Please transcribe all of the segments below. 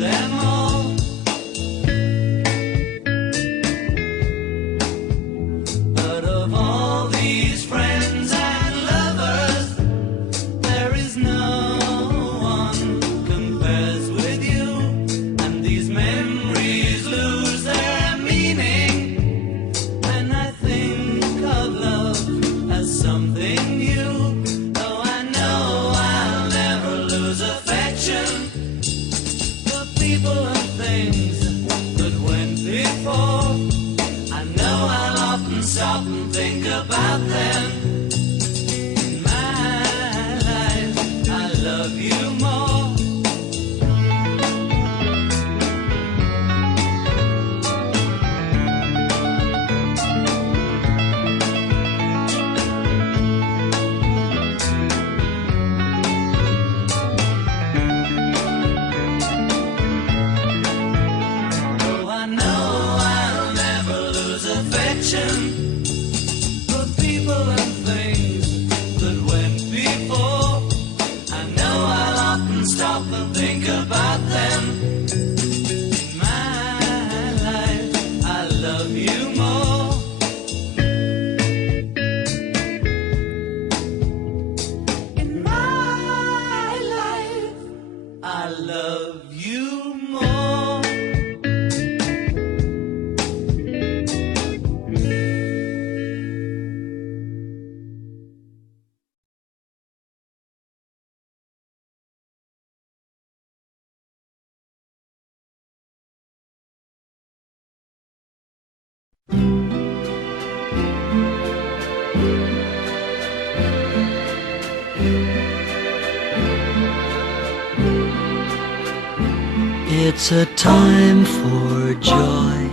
them all. But of all these friends and lovers, there is no one compares with you. And these memories lose their meaning when I think of love as something new. Though I know I'll never lose affection for people and things that went before. I know I'll often stop and think about them. In my life, I love you more. Though I know I'll never lose affection for people and things that went before. I know I'll often stop and think about them. In my life, I love you more. In my life, I love you more. It's a time for joy,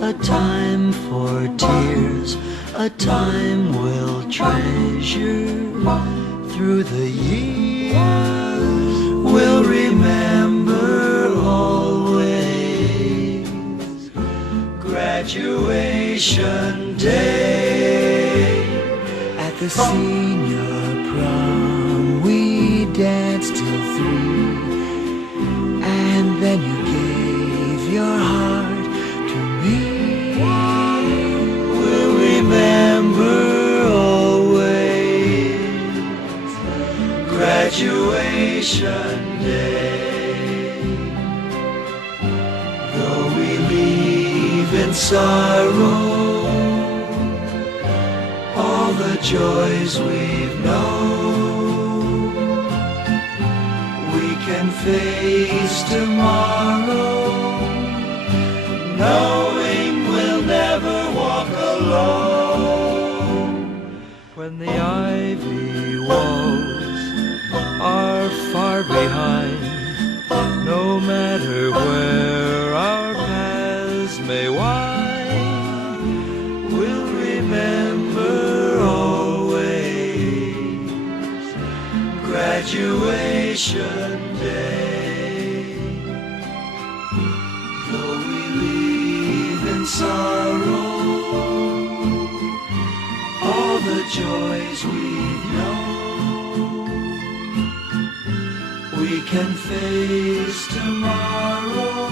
a time for tears, a time we'll treasure through the years. We'll remember always graduation day. At the senior prom we danced till 3. And then you gave your heart to me. We'll remember always graduation day. Though we leave in sorrow all the joys we've known, we can face tomorrow, knowing we'll never walk alone. When the ivy walls are far behind, no matter where our paths may wind, we'll remember always graduation day. Though we leave in sorrow all the joys we've known, we can face tomorrow,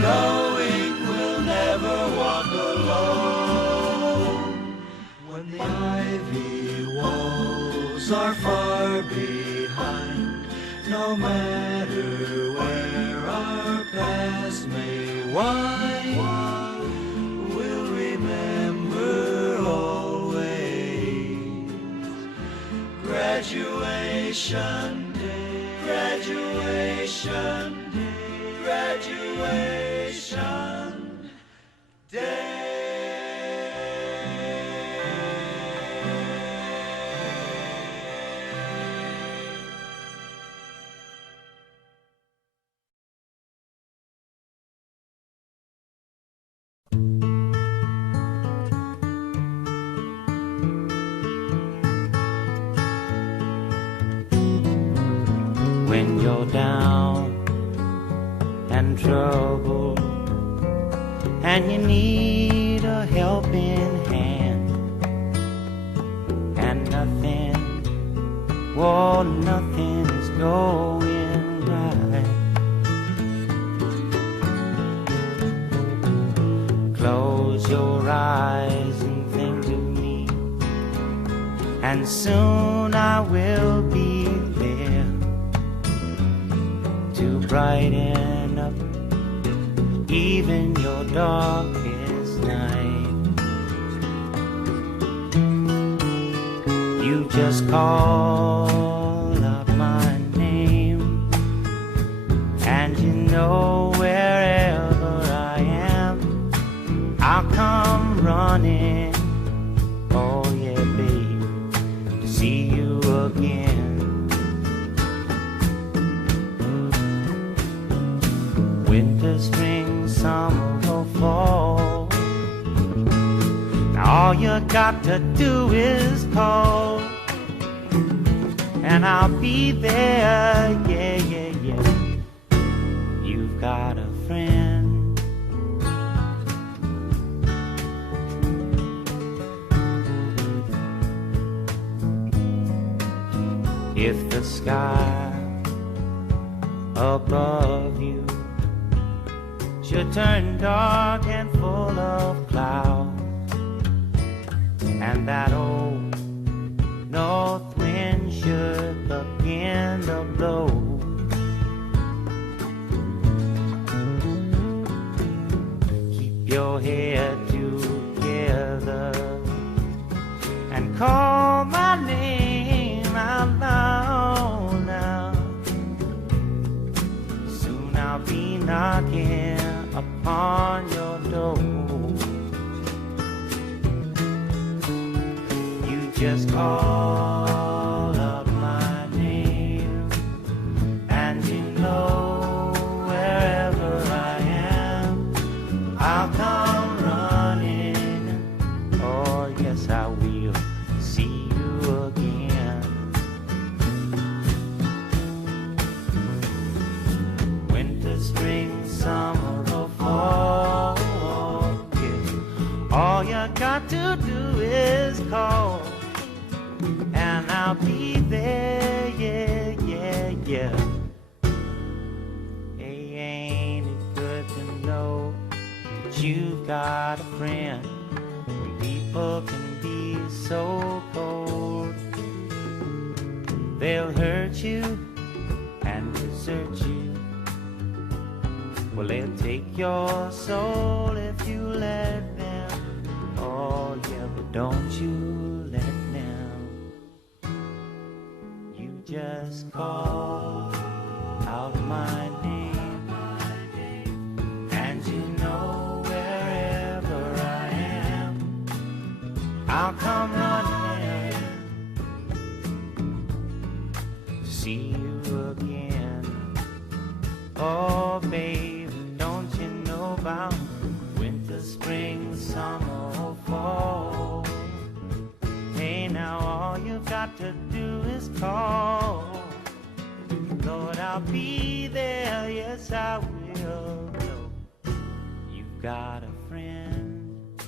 knowing we'll never walk alone. When the ivy walls are far behind, no matter where our paths may wind, we'll remember always graduation day, graduation day, graduation day. When you're down and troubled and you need a helping hand, and nothing's going right, your eyes and think of me, and soon I will be there to brighten up even your darkest night. You just call out my name, and you know wherever I am, I'll come running. Oh yeah, babe, to see you again. Winter, spring, summer or fall, now all you got to do is call, and I'll be there, yeah, yeah, yeah. You've got a friend. If the sky above you should turn dark and full of clouds, and that old north wind should begin to blow, keep your head together and call my name out loud now. Soon I'll be knocking upon your door. You just call up my name, and you know wherever I am, I'll come running. Oh yes, I will see you again. Winter, spring, summer or fall, yeah. All you got to do is call, and I'll be there, yeah, yeah, yeah. Hey, ain't it good to know that you've got a friend when people can be so cold? They'll hurt you and desert you. Well, they'll take your soul if you let them. Oh yeah, but don't you let them. You just call out my name, and you know wherever I am, I'll come running to see you again. Oh baby, don't you know about winter, spring, summer or fall? Hey, now all you've got to do is call. Lord, I'll be there, yes I will. No, you've got a friend.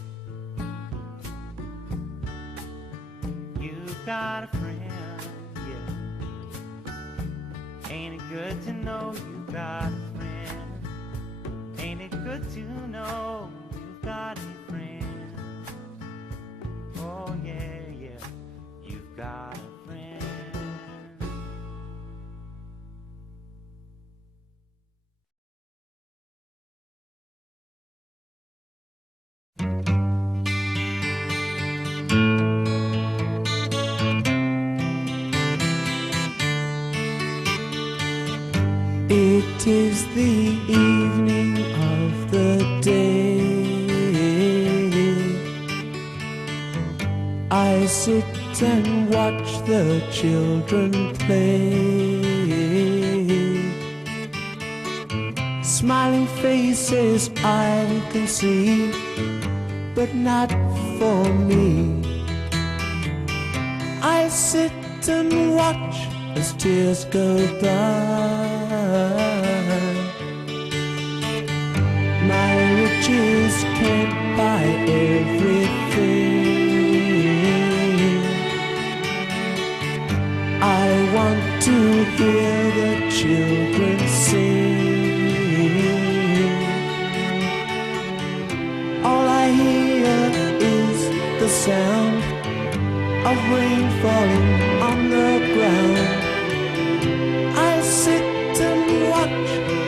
You've got a friend, yeah. Ain't it good to know you've got a friend? Ain't it good to know you've got a friend? Oh yeah, yeah, you've got a friend. It is the evening of the day. I sit and watch the children play. Smiling faces I can see, but not for me. I sit and watch as tears go by. My riches can't buy everything. I want to hear the children sing. All I hear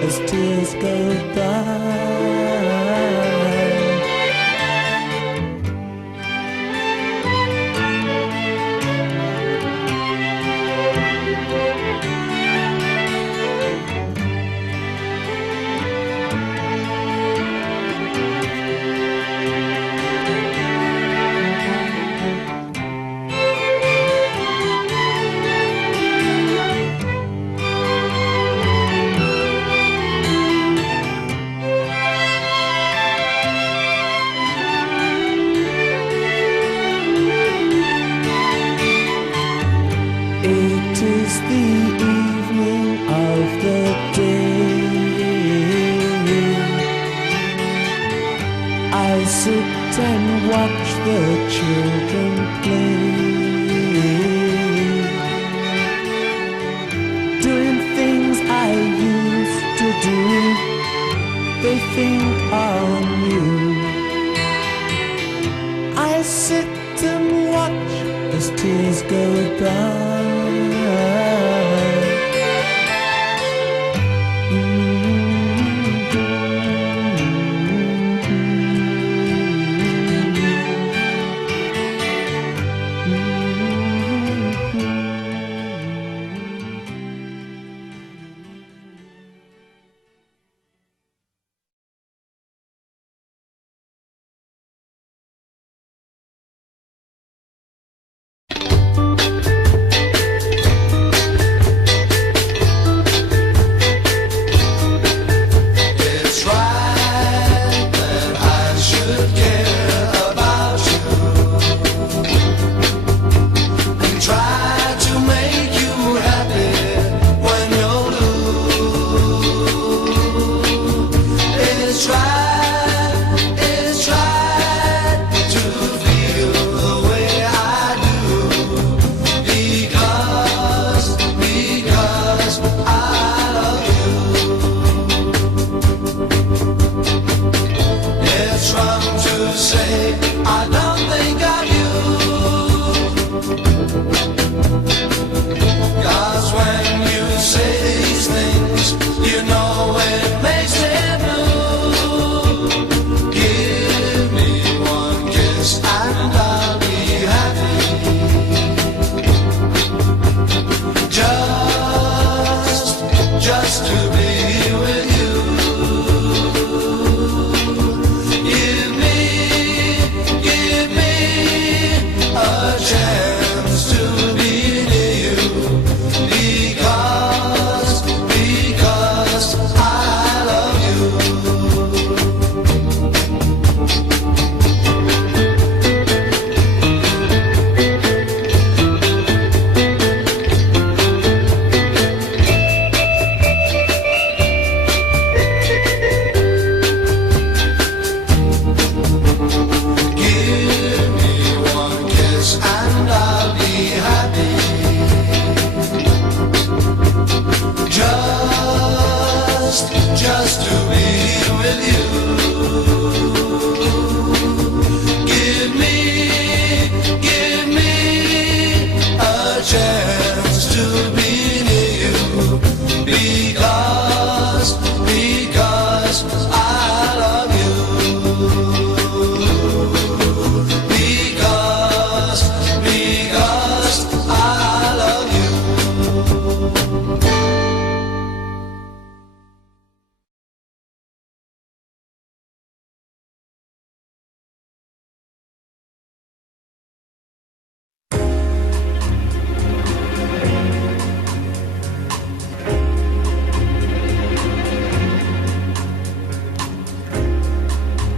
as tears go by. It is the evening of the day. I sit and watch the children play, doing things I used to do. They think are new. I sit and watch as tears go by.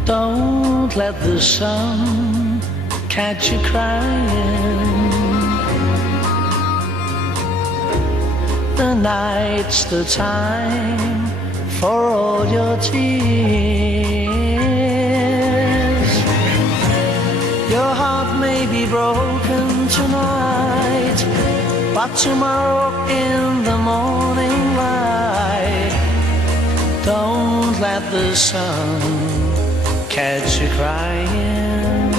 Don't let the sun catch you crying. The night's the time for all your tears. Your heart may be broken tonight, but tomorrow in the morning light, don't let the sun catch you crying.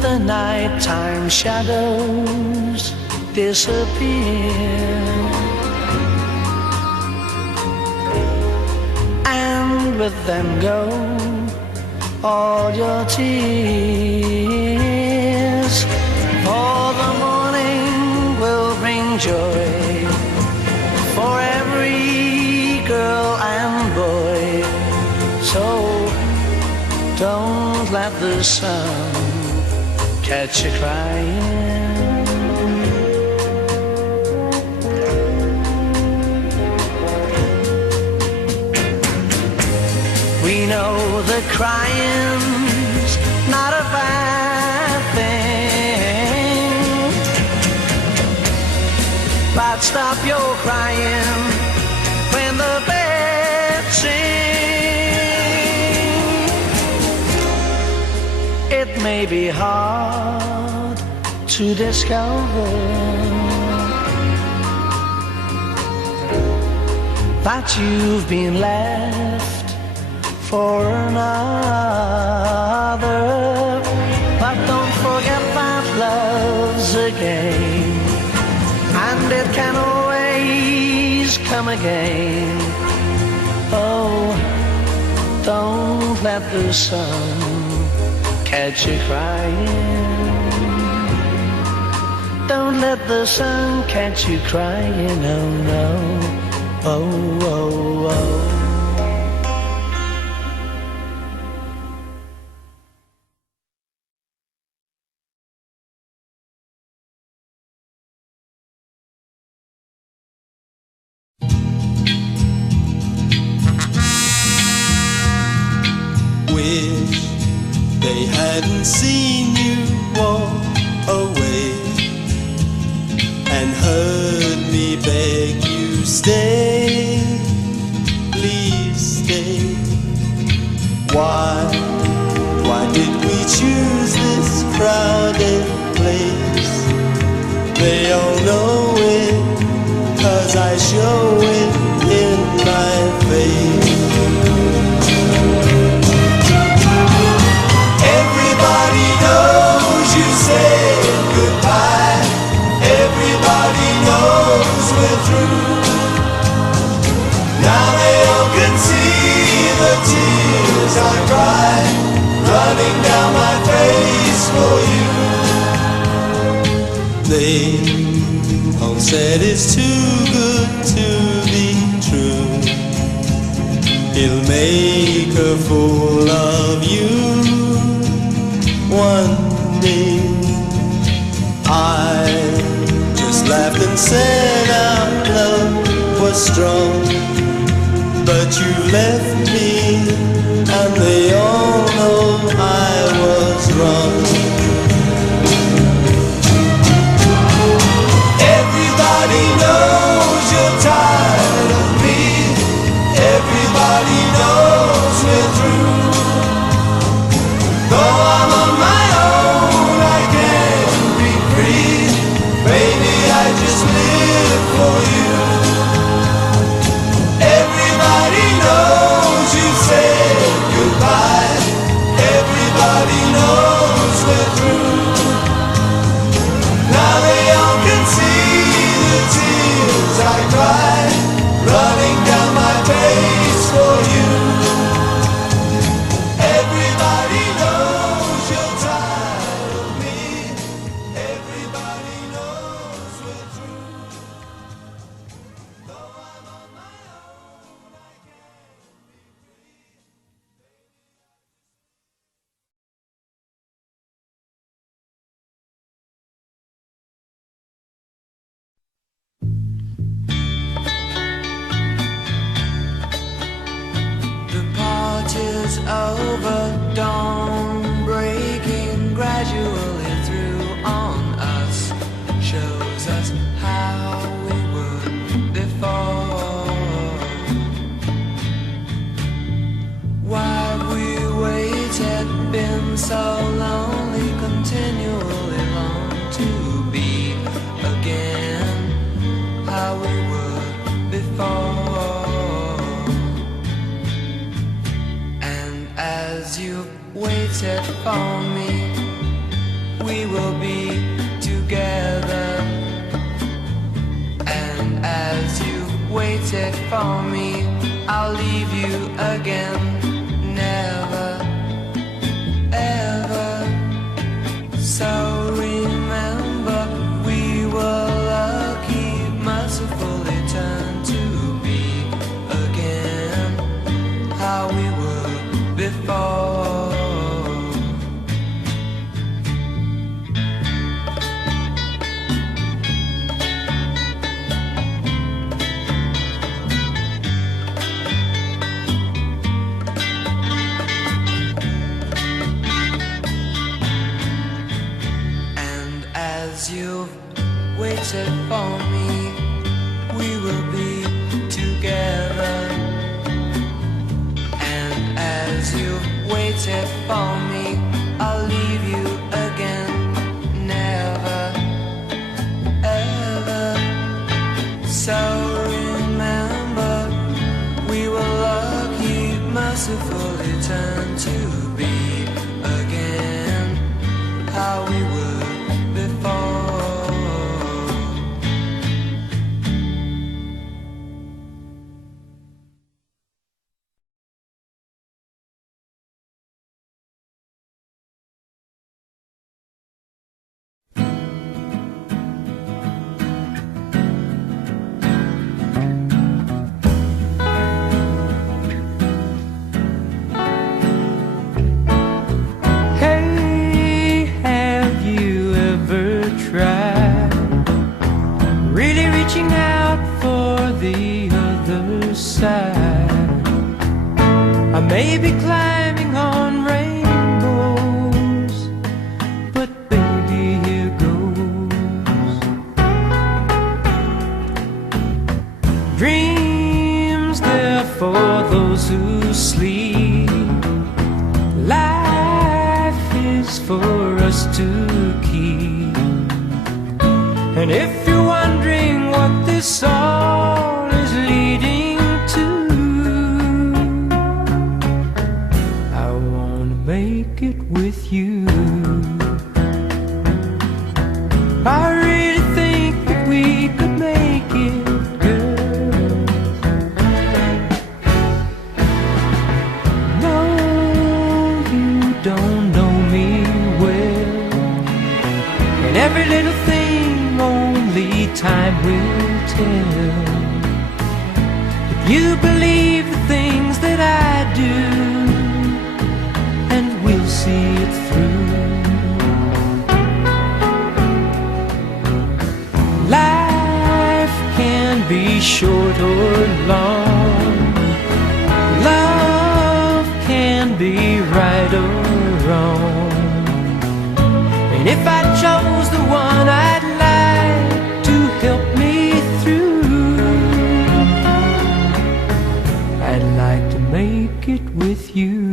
The nighttime shadows disappear, and with them go all your tears. For the morning will bring joy for every girl and boy. So don't let the sun catch you crying. We know that crying's not a bad thing, but stop your crying when the birds sing. It may be hard to discover that you've been left for another, but don't forget that love's a game, and it can always come again. Oh, don't let the sun catch you crying. Don't let the sun catch you crying, oh no, oh, oh, oh. Wish they hadn't seen you walk away and heard me beg you stay, please stay. Why did we choose this crowded place? They all know it, 'cause I show it in my face. Everybody knows you said goodbye. Everybody knows we're through. Now they all can see the tears I cry, running down my face for you. They all said it's too good to be true. He'll make a fool of you one day. I just laughed and said our love was strong, but you left me, and they all know I was wrong. Everybody knows you're tired of me. Everybody knows we're through. Though I'm on my own, I can't be free. Baby, I just live for you. Everybody knows you said goodbye. Everybody knows we're through. Now they all can see the tears I cry, running down my face for you. Everybody knows you're tired of me. Everybody knows we're through. Though I'm on my own, I can't be free. The party's over, dawn breaking gradually through on us, shows us how we were before. While we waited, been so lonely, continually long to be again how we were before. And as you waited for me, we will be together. And as you waited for me, I'll leave you again. Never, ever. So remember, we were lucky, mercifully turned to be again how we were before. As you've waited for me, we will be together. And as you've waited for me, I'll leave you again. Never, ever. So remember, we were lucky, mercifully turned to be again how we were before. Hey, have you ever tried really reaching out for the other side? I may be climbing on rainbows, but baby, here goes. Dreams, they're for those who sleep. Life is for us to keep. And if you're wondering what this all is leading to, I wanna make it with you. I really think that we could make it, girl. No, you don't know me well, and every little thing only time will tell. If you believe the things that I do, and we'll see it through. Life can be short or long. Love can be right or wrong. And if I chose the one I'd like to help me through, I'd like to make it with you.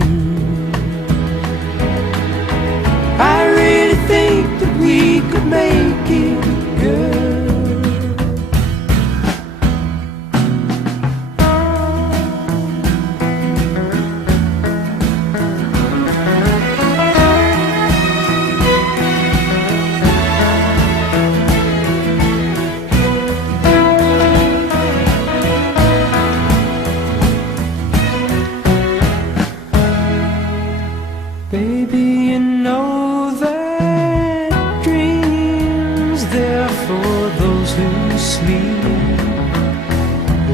I really think that we could make it, girl. Baby, you know that dreams, they're for those who sleep.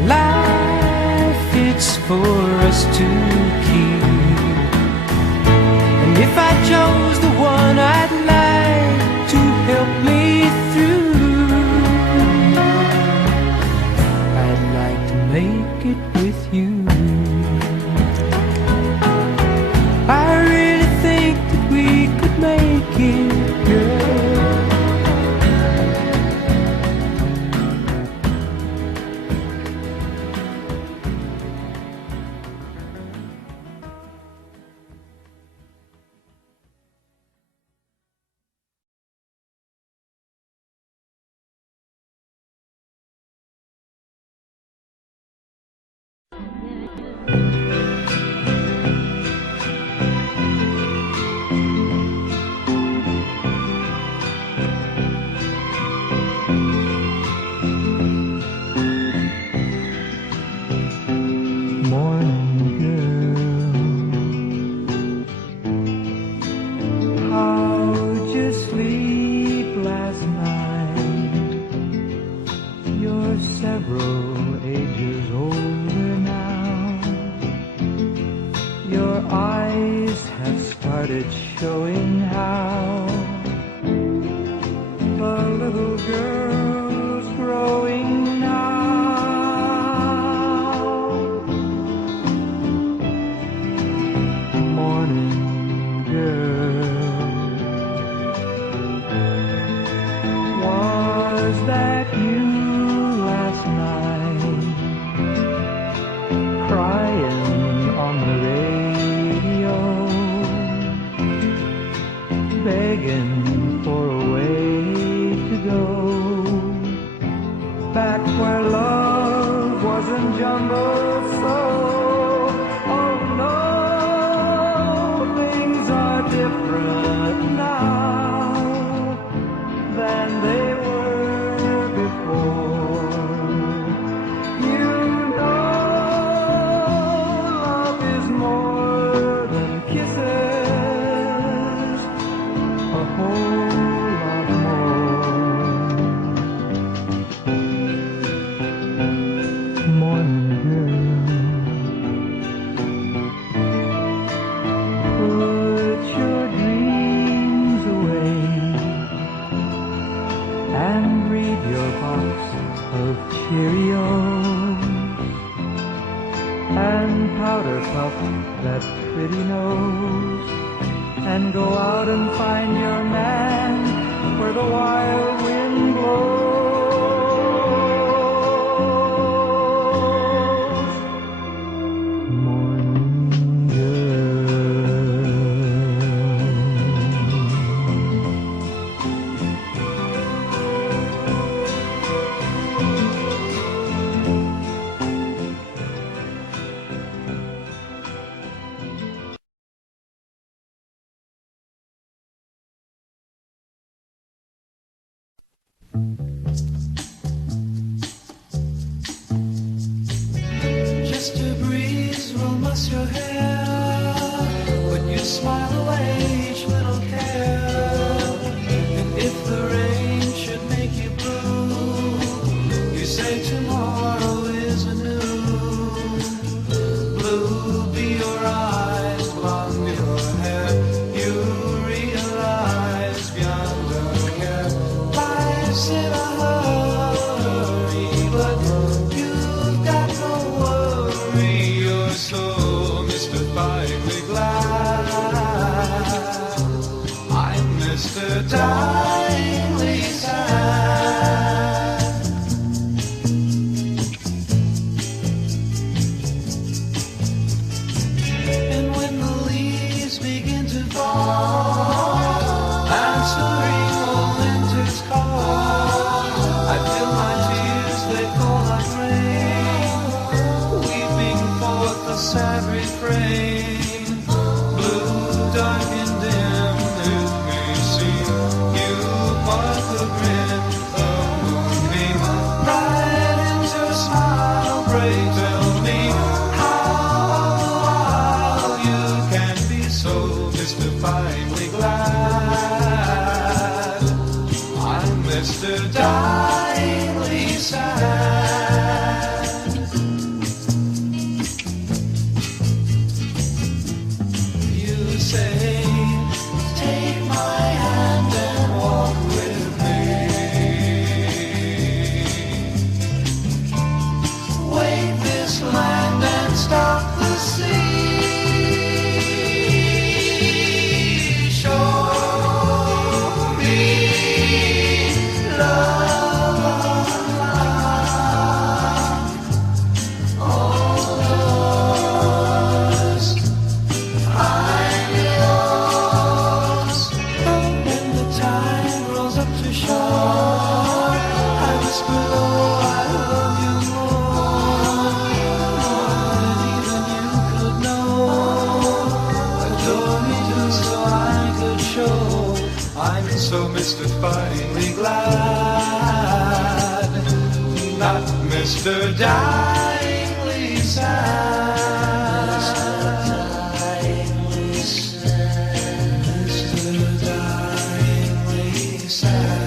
Life, it's for us to keep. And if I chose the one I'd like to help me through, I'd like to make it with you. I really think that we could make it, girl. than they were before. You know love is more than kisses, a whole lot more. Morning girl, put your dreams away and read your box of Cheerios and powder puff that pretty nose, and go out and find your man where the wild wind blows. Morning girl. Just a breeze will muss your hair, but you smile away each little care. And if the rain should make you blue, you say tomorrow is anew. Blue be your eyes, blonde your hair. You realize beyond a care, life's in a hurry, but you've got no worry. You're so mystifiedly glad. I'm Mr. Dyingly sad. And when the leaves begin to fall, answering old winter's call, I feel my tears, they fall like rain, weeping forth a sad refrain. Blue, dark and dim, it may seem, you mark the grin of moonbeam. Right into a smile, pray tell me how all the while you can be so mystifyingly glad. I'm Mr. Dyingly sad. You say, take my hand and walk with me. Wave this land and stop the sea. Show me love. All lost, I'm yours. When the tide rolls up to shore, I whisper low, I love you more than even you could know. Adore me just so I could show I'm so mystifyingly glad, not Mr. Dyingly sad. Mr. Dyingly sad.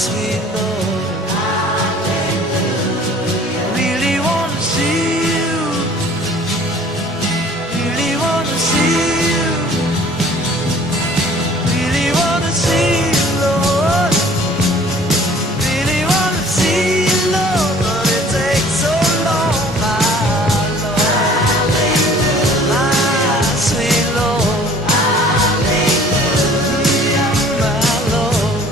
sweet Lord. Really wanna see you. Really wanna see you. Really wanna see you, Lord. Really wanna see you, Lord, but it takes so long, my Lord. My sweet Lord. My Lord.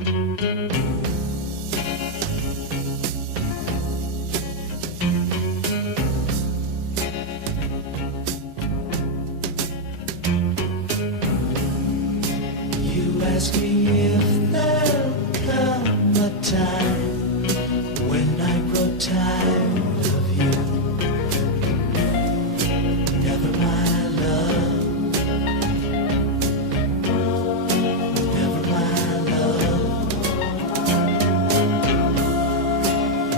You ask me if there'll come a time when I grow tired of you. Never my love, never my love.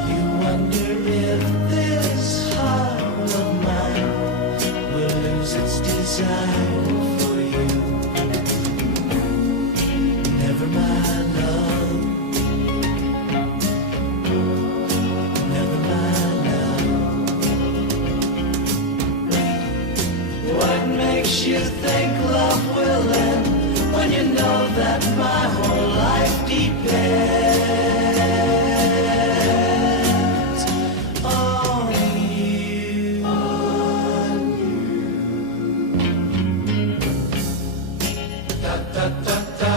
You wonder if this heart of mine will lose its desire for you. Never my love, never my love. What makes you think love will end when you know that my whole life depends on you? Da, da, da, da.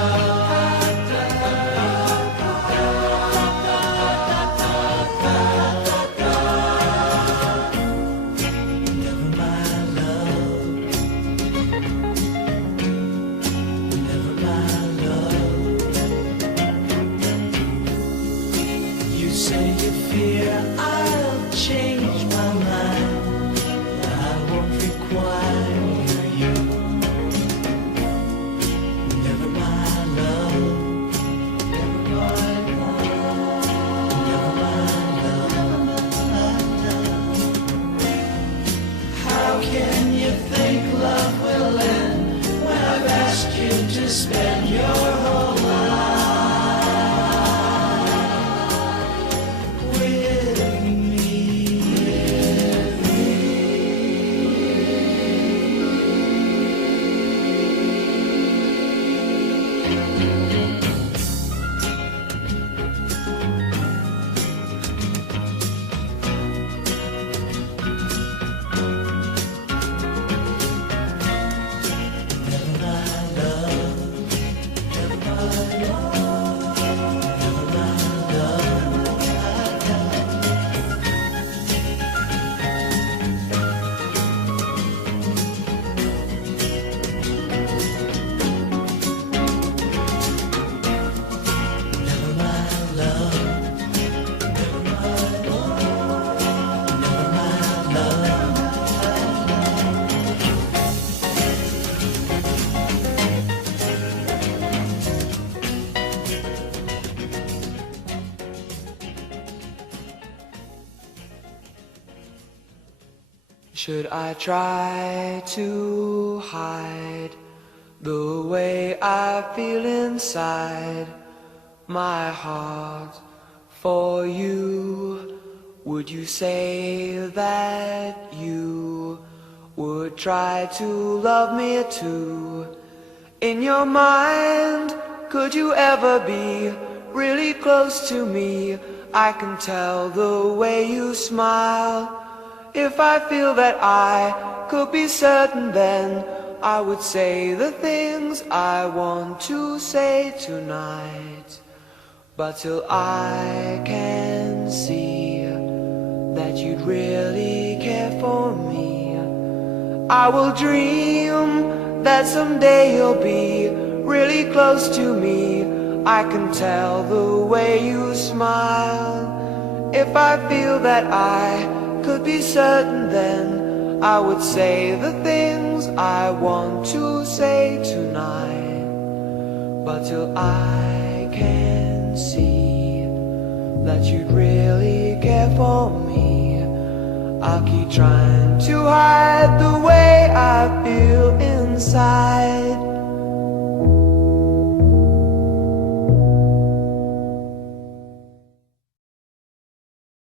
Never my love, never my love. You say you fear I'll change my mind, I won't require you. Never my love, never my love, never my love. How can you think love will end when I've asked you to spend your whole life with me? Never my love, never my love, never my never my love, never my love, never my love. Should I try to hide the way I feel inside my heart for you? Would you say that you would try to love me too? In your mind, could you ever be really close to me? I can tell the way you smile. If I feel that I could be certain, then I would say the things I want to say tonight. But till I can see that you'd really care for me, I will dream that someday you'll be really close to me. I can tell the way you smile. If I feel that I could be certain, then I would say the things I want to say tonight. But till I can see that you'd really care for me, I'll keep trying to hide the way I feel inside.